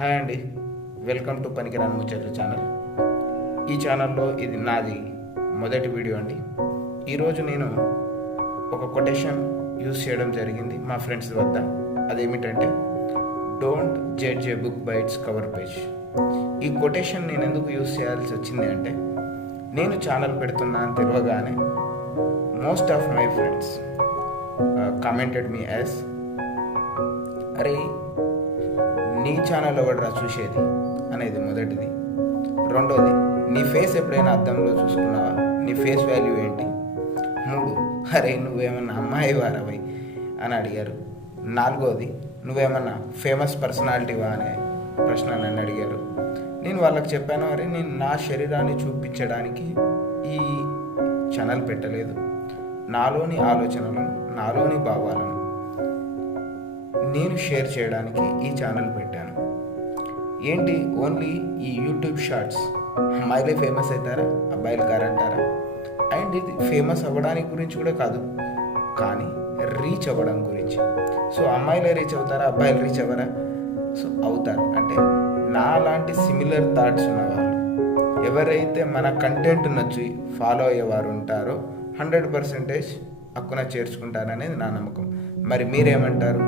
Hi అండి, welcome to పనికిరాని ముచ్చట్లు ఛానల్. ఈ ఛానల్లో ఇది నాది మొదటి వీడియో అండి. ఈరోజు నేను ఒక కొటేషన్ యూజ్ చేయడం జరిగింది మా ఫ్రెండ్స్ వద్ద. అదేమిటంటే, don't judge A book by its cover page. ఈ కొటేషన్ నేను ఎందుకు యూజ్ చేయాల్సి వచ్చింది అంటే, నేను ఛానల్ పెడుతున్నా అని తెలియగానే most of my friends commented me as, అరే నీ ఛానల్ ఎవడరా చూసేది అనేది మొదటిది. రెండోది, నీ ఫేస్ ఎప్పుడైనా అద్దంలో చూసుకున్నావా, నీ ఫేస్ వాల్యూ ఏంటి. మూడు, అరే నువ్వేమన్నా అమ్మాయి వారవై అని అడిగారు. నాలుగోది, నువ్వేమన్నా ఫేమస్ పర్సనాలిటీవా అనే ప్రశ్న నన్ను అడిగారు. నేను వాళ్ళకి చెప్పాను, అరే నేను నా శరీరాన్ని చూపించడానికి ఈ ఛానల్ పెట్టలేదు, నాలోని ఆలోచనలను, నాలోని భావాలను నేను షేర్ చేయడానికి ఈ ఛానల్ పెట్టాను. ఏంటి, ఓన్లీ ఈ యూట్యూబ్ షార్ట్స్ అమ్మాయిలే ఫేమస్ అవుతారా, అబ్బాయిలు కారంటారా? అండ్ ఇది ఫేమస్ అవ్వడానికి గురించి కూడా కాదు, కానీ రీచ్ అవ్వడం గురించి. సో అమ్మాయిలే రీచ్ అవుతారా, అబ్బాయిలు రీచ్ అవ్వరా? సో అవుతారు. అంటే నా లాంటి సిమిలర్ థాట్స్ ఉన్నవాళ్ళు, ఎవరైతే మన కంటెంట్ నచ్చి ఫాలో అయ్యేవారు ఉంటారో 100% హక్కున చేర్చుకుంటారనేది నా నమ్మకం. మరి మీరేమంటారు?